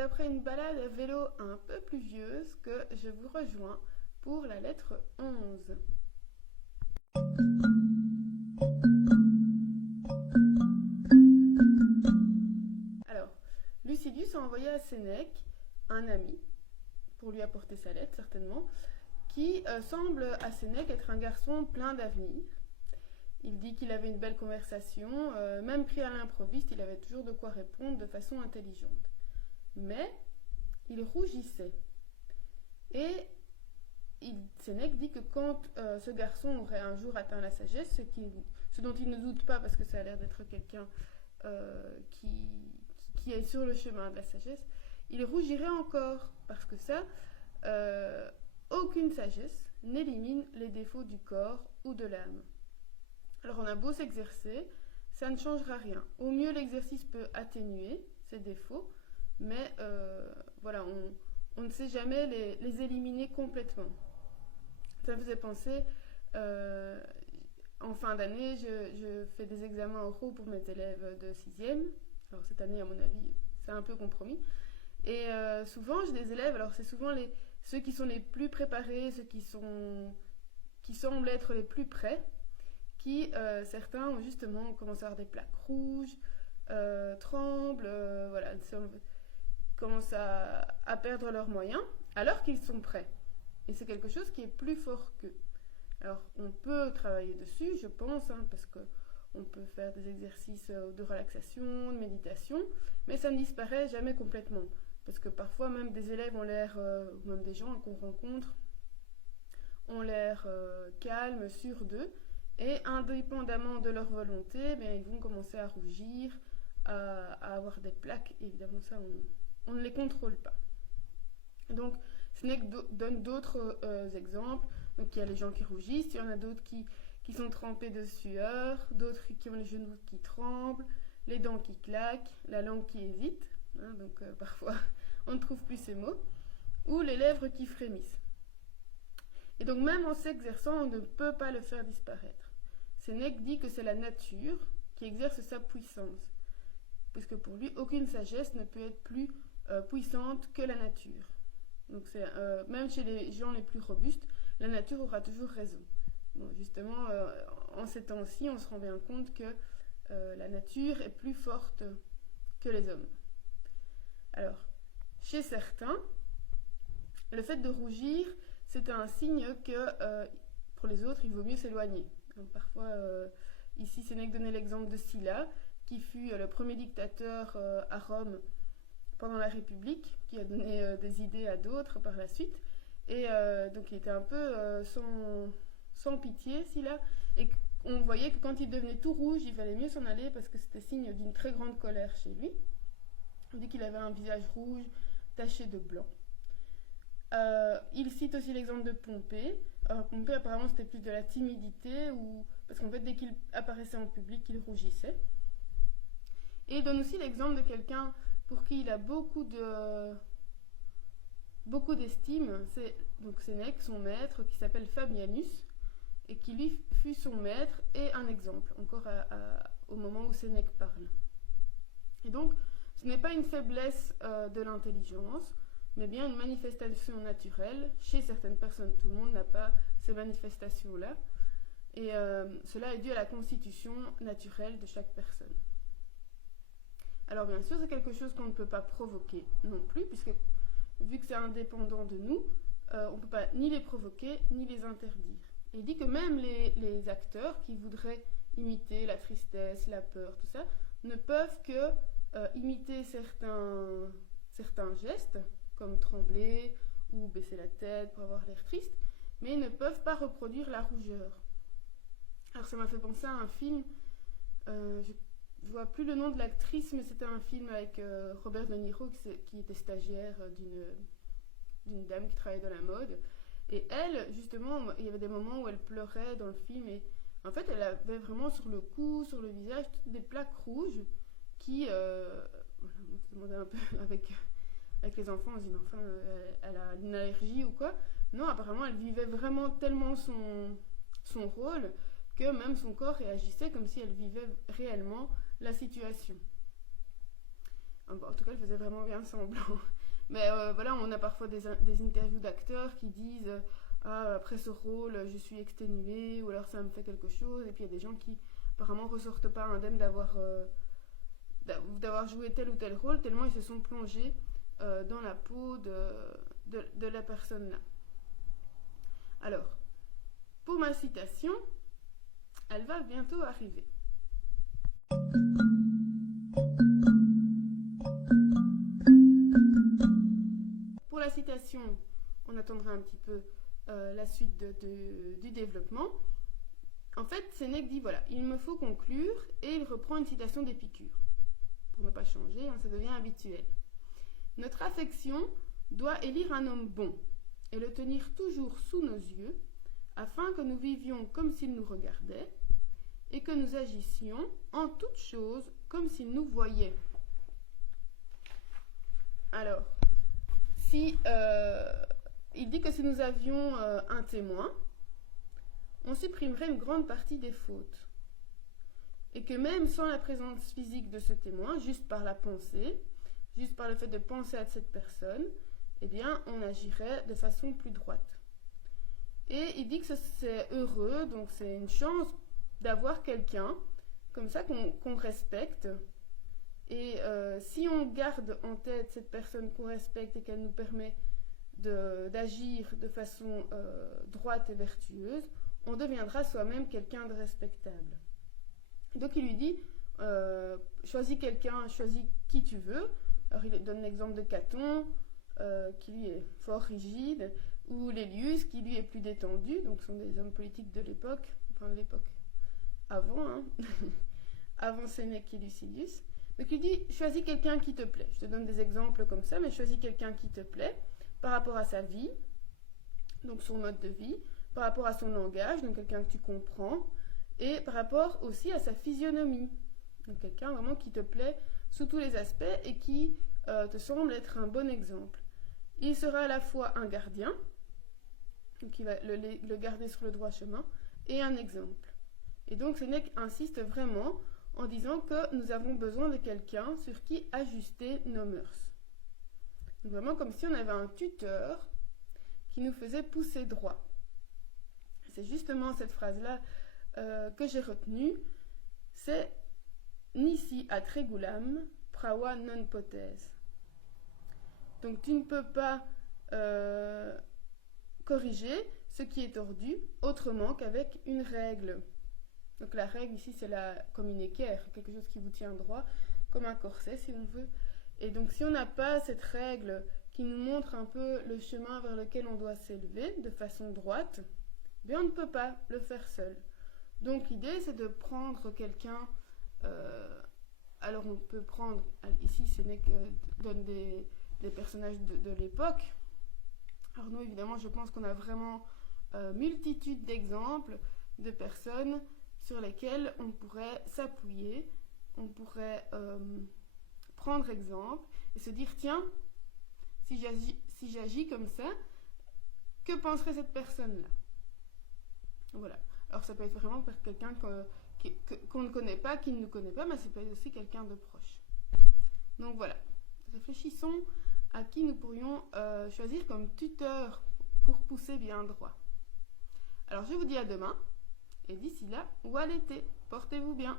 c'est après une balade à vélo un peu pluvieuse que je vous rejoins pour la lettre 11. Alors, Lucilius a envoyé à Sénèque un ami, pour lui apporter sa lettre certainement, qui semble à Sénèque être un garçon plein d'avenir. Il dit qu'il avait une belle conversation, même pris à l'improviste, il avait toujours de quoi répondre de façon intelligente. Mais il rougissait. Et Sénèque dit que quand ce garçon aurait un jour atteint la sagesse, ce dont il ne doute pas parce que ça a l'air d'être quelqu'un qui est sur le chemin de la sagesse, il rougirait encore parce que ça, aucune sagesse n'élimine les défauts du corps ou de l'âme. Alors on a beau s'exercer, ça ne changera rien. Au mieux l'exercice peut atténuer ces défauts, mais voilà, on ne sait jamais les éliminer complètement. Ça me faisait penser, en fin d'année, je fais des examens oraux pour mes élèves de 6e. Alors cette année, à mon avis, c'est un peu compromis. Et souvent, j'ai des élèves, alors c'est souvent ceux qui sont les plus préparés, ceux qui semblent être les plus prêts, qui, certains ont justement commencé à avoir des plaques rouges, tremblent, voilà, commencent à perdre leurs moyens, alors qu'ils sont prêts. Et c'est quelque chose qui est plus fort qu'eux. Alors, on peut travailler dessus, je pense, parce qu'on peut faire des exercices de relaxation, de méditation, mais ça ne disparaît jamais complètement. Parce que parfois, même des élèves ont l'air, ou même des gens qu'on rencontre, ont l'air calmes, sûrs d'eux, et indépendamment de leur volonté, ils vont commencer à rougir, à avoir des plaques. Évidemment, ça, on ne les contrôle pas. Donc, Sénèque donne d'autres exemples. Donc, il y a les gens qui rougissent, il y en a d'autres qui sont trempés de sueur, d'autres qui ont les genoux qui tremblent, les dents qui claquent, la langue qui hésite. Donc, parfois, on ne trouve plus ces mots. Ou les lèvres qui frémissent. Et donc, même en s'exerçant, on ne peut pas le faire disparaître. Sénèque dit que c'est la nature qui exerce sa puissance, puisque pour lui, aucune sagesse ne peut être plus puissante que la nature. Donc même chez les gens les plus robustes, la nature aura toujours raison. Bon, justement, en ces temps-ci, on se rend bien compte que la nature est plus forte que les hommes. Alors, chez certains, le fait de rougir, c'est un signe que pour les autres, il vaut mieux s'éloigner. Donc, parfois, ici, Sénèque donnait l'exemple de Sylla, qui fut le premier dictateur à Rome pendant la République, qui a donné des idées à d'autres par la suite. Et donc, il était un peu sans pitié, Sylla. Et on voyait que quand il devenait tout rouge, il fallait mieux s'en aller parce que c'était signe d'une très grande colère chez lui. On dit qu'il avait un visage rouge, taché de blanc. Il cite aussi l'exemple de Pompée. Alors, Pompée, apparemment, c'était plus de la timidité, parce qu'en fait, dès qu'il apparaissait en public, il rougissait. Et il donne aussi l'exemple de quelqu'un pour qui il a beaucoup d'estime. C'est donc Sénèque, son maître, qui s'appelle Fabianus, et qui lui fut son maître et un exemple, encore au moment où Sénèque parle. Et donc, ce n'est pas une faiblesse de l'intelligence, mais bien une manifestation naturelle. Chez certaines personnes, tout le monde n'a pas ces manifestations-là. Et cela est dû à la constitution naturelle de chaque personne. Alors bien sûr, c'est quelque chose qu'on ne peut pas provoquer non plus, puisque vu que c'est indépendant de nous, on ne peut pas ni les provoquer, ni les interdire. Et il dit que même les acteurs qui voudraient imiter la tristesse, la peur, tout ça, ne peuvent que imiter certains gestes, comme trembler ou baisser la tête pour avoir l'air triste, mais ils ne peuvent pas reproduire la rougeur. Alors ça m'a fait penser à un film, je ne vois plus le nom de l'actrice, mais c'était un film avec Robert De Niro qui était stagiaire d'une dame qui travaillait dans la mode. Et elle, justement, il y avait des moments où elle pleurait dans le film et en fait elle avait vraiment sur le cou, sur le visage, toutes des plaques rouges qui, on se demandait un peu avec les enfants, on se dit mais enfin elle a une allergie ou quoi. Non, apparemment elle vivait vraiment tellement son rôle que même son corps réagissait comme si elle vivait réellement la situation. En tout cas, elle faisait vraiment bien semblant. Mais voilà, on a parfois des interviews d'acteurs qui disent ah, après ce rôle, je suis exténuée, ou alors ça me fait quelque chose. Et puis il y a des gens qui apparemment ressortent pas indemnes d'avoir joué tel ou tel rôle, tellement ils se sont plongés dans la peau de la personne là. Alors, pour ma citation, elle va bientôt arriver. Pour la citation, on attendra un petit peu la suite du développement. En fait, Sénèque dit voilà, il me faut conclure, et il reprend une citation d'Épicure. Pour ne pas changer, ça devient habituel. Notre affection doit élire un homme bon et le tenir toujours sous nos yeux, afin que nous vivions comme s'il nous regardait et que nous agissions en toutes choses comme s'il nous voyait. Alors, il dit que si nous avions un témoin, on supprimerait une grande partie des fautes. Et que même sans la présence physique de ce témoin, juste par la pensée, juste par le fait de penser à cette personne, eh bien, on agirait de façon plus droite. Et il dit que c'est heureux, donc c'est une chance d'avoir quelqu'un comme ça qu'on respecte. Et si on garde en tête cette personne qu'on respecte et qu'elle nous permet d'agir de façon droite et vertueuse, on deviendra soi-même quelqu'un de respectable. Donc il lui dit, choisis quelqu'un, choisis qui tu veux. Alors il donne l'exemple de Caton, qui lui est fort rigide, ou Lélius, qui lui est plus détendu, donc ce sont des hommes politiques de l'époque, enfin de l'époque avant, avant Sénèque et Lucilius. Donc il dit, choisis quelqu'un qui te plaît. Je te donne des exemples comme ça, mais choisis quelqu'un qui te plaît par rapport à sa vie, donc son mode de vie, par rapport à son langage, donc quelqu'un que tu comprends, et par rapport aussi à sa physionomie. Donc quelqu'un vraiment qui te plaît sous tous les aspects et qui te semble être un bon exemple. Il sera à la fois un gardien, donc il va le garder sur le droit chemin, et un exemple. Et donc Sénèque insiste vraiment en disant que nous avons besoin de quelqu'un sur qui ajuster nos mœurs. Donc vraiment comme si on avait un tuteur qui nous faisait pousser droit. C'est justement cette phrase-là que j'ai retenue. C'est « Nisi ad regulam prawa non potes ». Donc tu ne peux pas corriger ce qui est tordu autrement qu'avec une règle. Donc la règle ici c'est comme une équerre, quelque chose qui vous tient droit, comme un corset si on veut. Et donc si on n'a pas cette règle qui nous montre un peu le chemin vers lequel on doit s'élever de façon droite, bien on ne peut pas le faire seul. Donc l'idée c'est de prendre quelqu'un, alors on peut prendre, ici Sénèque donne des personnages de l'époque. Alors nous évidemment je pense qu'on a vraiment multitude d'exemples de personnes sur lesquelles on pourrait s'appuyer, on pourrait prendre exemple et se dire tiens, si j'agis comme ça, que penserait cette personne-là? Voilà. Alors ça peut être vraiment par quelqu'un qu'on ne connaît pas, qui ne nous connaît pas, mais ça peut être aussi quelqu'un de proche. Donc voilà. Réfléchissons à qui nous pourrions choisir comme tuteur pour pousser bien droit. Alors je vous dis à demain, et d'ici là, ou à l'été, portez-vous bien.